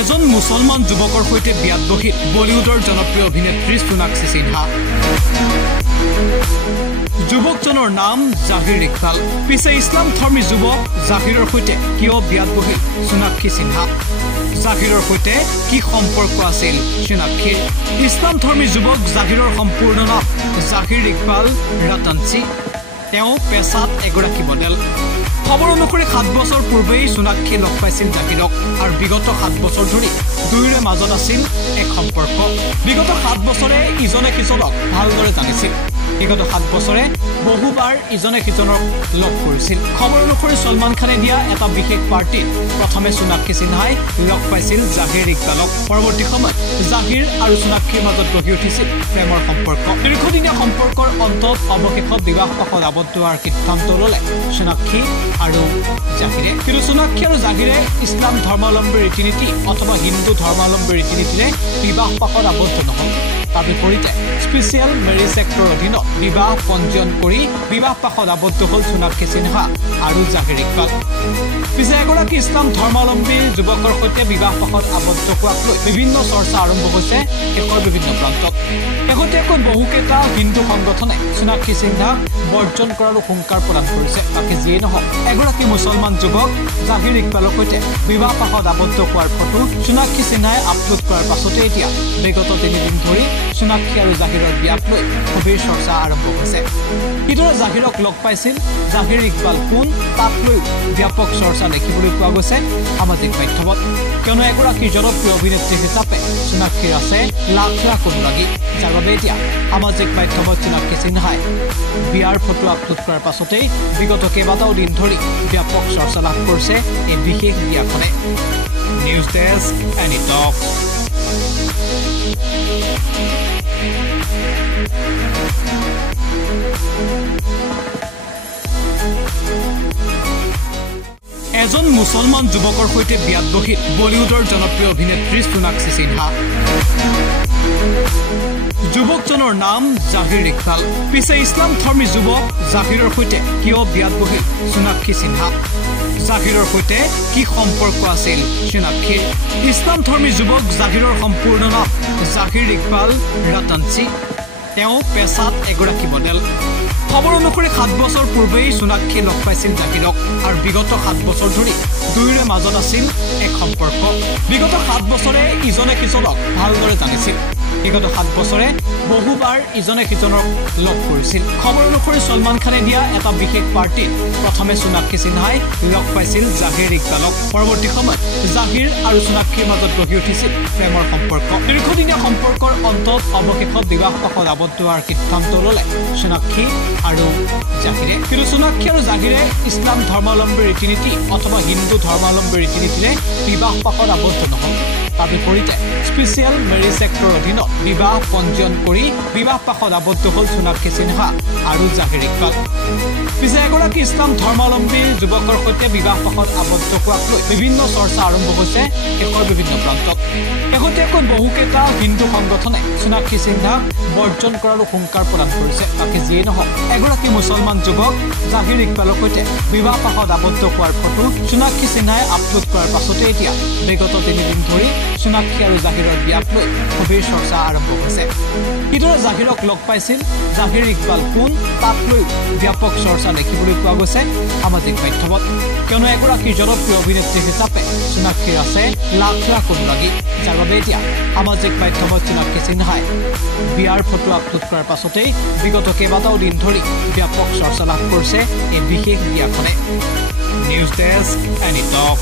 এজন মুছলমান যুৱকৰ সৈতে বিয়াত বহি বলিউডৰ জনপ্ৰিয় অভিনেত্ৰী সোনাক্ষী সিনহা। যুৱকজনৰ নাম জাহিৰ ইকবাল। পিছে ইছলাম ধৰ্মী যুৱক জাহিৰৰ সৈতে কিয় বিয়াত বহিল সোনাক্ষী সিনহা? জাহিৰৰ সৈতে কি সম্পৰ্ক আছিল সোনাক্ষীৰ? ইছলাম ধৰ্মী যুৱক জাহিৰৰ সম্পূৰ্ণ নাম জাহিৰ ইকবাল ৰাতানচি। তেওঁ পেছাত এগৰাকী মডেল। খবৰ অনুসৰি 7 বছৰ পূৰ্বেই সোনাক্ষী লগ পাইছিল জাহিৰক আৰু বিগত 7 বছৰ ধৰি দুয়োৰে মাজত আছিল এক সম্পৰ্ক। বিগত 7 বছৰে ইজনে সিজনক ভালদৰে জানিছিল। বিগত 7 বছৰে বহুবাৰ ইজনে সিজনক লগ কৰিছিল। খবৰ অনুসৰি সলমান খানে দিয়া এটা বিশেষ পাৰ্টিত প্ৰথমে সোনাক্ষী সিনহাই লগ পাইছিল জাহিৰ ইকবালক। পৰৱৰ্তী সময়ত জাহিৰ আৰু সোনাক্ষীৰ মাজত গঢ়ি উঠিছিল প্ৰেমৰ সম্পৰ্ক। দীৰ্ঘদিনীয়া সম্পৰ্কৰ অন্তত অৱশেষত বিবাহ পাশত আবদ্ধ হোৱাৰ সিদ্ধান্ত ল'লে সোনাক্ষী আৰু জাহিৰে। কিন্তু সোনাক্ষী আৰু জাহিৰে ইছলাম ধৰ্মাৱলম্বী ৰীতি নীতি অথবা হিন্দু ধৰ্মাৱলম্বী ৰীতি নীতিৰে বিবাহ পাশত আবদ্ধ নহল। তাৰ বিপৰীতে স্পেচিয়েল মেৰিজ এক্টৰ অধীনত বিবাহ পঞ্জীয়ন কৰি বিবাহ পাশত আবদ্ধ হল সোনাক্ষী সিনহা আৰু জাহিৰ ইকবাল। পিছে এগৰাকী ইছলাম ধৰ্মাৱলম্বী যুৱকৰ সৈতে বিবাহ পাশত আবদ্ধ হোৱাক লৈ বিভিন্ন চৰ্চা আৰম্ভ হৈছে দেশৰ বিভিন্ন প্ৰান্তত। শেহতীয়াকৈ বহুকেইটা হিন্দু সংগঠনে সোনাক্ষী সিনহাক বৰ্জন কৰাৰো হুংকাৰ প্ৰদান কৰিছে। বাকী যিয়েই নহওক, এগৰাকী মুছলমান যুৱক জাহিৰ ইকবালৰ সৈতে বিবাহ পাশত আবদ্ধ হোৱাৰ ফটো সোনাক্ষী সিনহাই আপলোড কৰাৰ পাছতে এতিয়া বিগত 3 দিন ধৰি সোনাক্ষী আৰু জাহিৰৰ বিয়াক লৈ গভীৰ চৰ্চা আৰম্ভ হৈছে। কিদৰে জাহিৰক লগ পাইছিল, জাহিৰ ইকবাল কোন, তাক লৈ ব্যাপক চৰ্চা দেখিবলৈ পোৱা গৈছে সামাজিক মাধ্যমত। কিয়নো এগৰাকী জনপ্ৰিয় অভিনেত্ৰী হিচাপে সোনাক্ষীৰ আছে লাখ লাখ অনুৰাগী, যাৰ বাবে এতিয়া সামাজিক মাধ্যমত সোনাক্ষী সিনহাই বিয়াৰ ফটো আপলোড কৰাৰ পাছতেই বিগত কেইবাটাও দিন ধৰি ব্যাপক চৰ্চা লাভ কৰিছে এই বিশেষ বিয়াখনে। নিউজ ডেস্ক এনি টক। এজন মুছলমান যুৱকৰ সৈতে বিয়াত বহি বলিউডৰ জনপ্ৰিয় অভিনেত্ৰী সোনাক্ষী সিনহা। যুৱকজনৰ নাম জাহিৰ ইকবাল। পিছে ইছলাম ধৰ্মী যুৱক জাহিৰৰ সৈতে কিয় বিয়াত বহিল সোনাক্ষী সিনহা? জাহিৰৰ সৈতে কি সম্পৰ্ক আছিল সোনাক্ষীৰ? ইছলাম ধৰ্মী যুৱক জাহিৰৰ সম্পূৰ্ণ নাম জাহিৰ ইকবাল ৰাতানচি। তেওঁ পেছাত এগৰাকী মডেল। খবৰ অনুসৰি 7 বছৰ পূৰ্বেই সোনাক্ষীয়ে লগ পাইছিল জাহিৰক আৰু বিগত 7 বছৰ ধৰি দুয়োৰে মাজত আছিল এক সম্পৰ্ক। বিগত 7 বছৰে ইজনে সিজনক ভালদৰে জানিছিল। বিগত 7 বছৰে বহুবাৰ ইজনে সিজনক লগ কৰিছিল। খবৰ অনুসৰি সলমান খানে দিয়া এটা বিশেষ পাৰ্টিত প্ৰথমে সোনাক্ষী সিনহাই লগ পাইছিল জাহিৰ ইকবালক। পৰৱৰ্তী সময়ত জাহিৰ আৰু সোনাক্ষীৰ মাজত গঢ়ি উঠিছিল প্ৰেমৰ সম্পৰ্ক। দীৰ্ঘদিনীয়া সম্পৰ্কৰ অন্তত অৱশেষত বিবাহ পাশত আবদ্ধ হোৱাৰ সিদ্ধান্ত ল'লে সোনাক্ষী আৰু জাহিৰে। কিন্তু সোনাক্ষী আৰু জাহিৰে ইছলাম ধৰ্মাৱলম্বী ৰীতি নীতি অথবা হিন্দু ধৰ্মাৱলম্বী ৰীতি নীতিৰে বিবাহ পাশত আবদ্ধ নহল। তাৰ বিপৰীতে স্পেচিয়েল মেৰিজ এক্টৰ অধীনত বিবাহ পঞ্জীয়ন কৰি বিবাহ পাশত আবদ্ধ হল সোনাক্ষী সিনহা আৰু জাহিৰ ইকবাল। পিছে এগৰাকী ইছলাম ধৰ্মাৱলম্বী যুৱকৰ সৈতে বিবাহ পাশত আবদ্ধ হোৱাক লৈ বিভিন্ন চৰ্চা আৰম্ভ হৈছে দেশৰ বিভিন্ন প্ৰান্তত। শেহতীয়াকৈ বহুকেইটা হিন্দু সংগঠনে সোনাক্ষী সিনহাক বৰ্জন কৰাৰো হুংকাৰ প্ৰদান কৰিছে। বাকী যিয়েই নহওক, এগৰাকী মুছলমান যুৱক জাহিৰ ইকবালৰ সৈতে বিবাহ পাশত আবদ্ধ হোৱাৰ ফটো সোনাক্ষী সিনহাই আপলোড কৰাৰ পাছতে এতিয়া বিগত 3 দিন ধৰি সোনাক্ষী আৰু জাহিৰৰ বিয়াক লৈ গভীৰ চৰ্চা আৰম্ভ হৈছে। কিদৰে জাহিৰক লগ পাইছিল, জাহিৰ ইকবাল কোন, তাক লৈ ব্যাপক চৰ্চা দেখিবলৈ পোৱা গৈছে সামাজিক মাধ্যমত। কিয়নো এগৰাকী জনপ্ৰিয় অভিনেত্ৰী হিচাপে সোনাক্ষীৰ আছে লাখ লাখ অনুৰাগী, যাৰ বাবে এতিয়া সামাজিক মাধ্যমত সোনাক্ষী সিনহাই বিয়াৰ ফটো আপলোড কৰাৰ পাছতেই বিগত কেইবাটাও দিন ধৰি ব্যাপক চৰ্চা লাভ কৰিছে এই বিশেষ বিয়াখনে। নিউজ ডেস্ক এনি টক।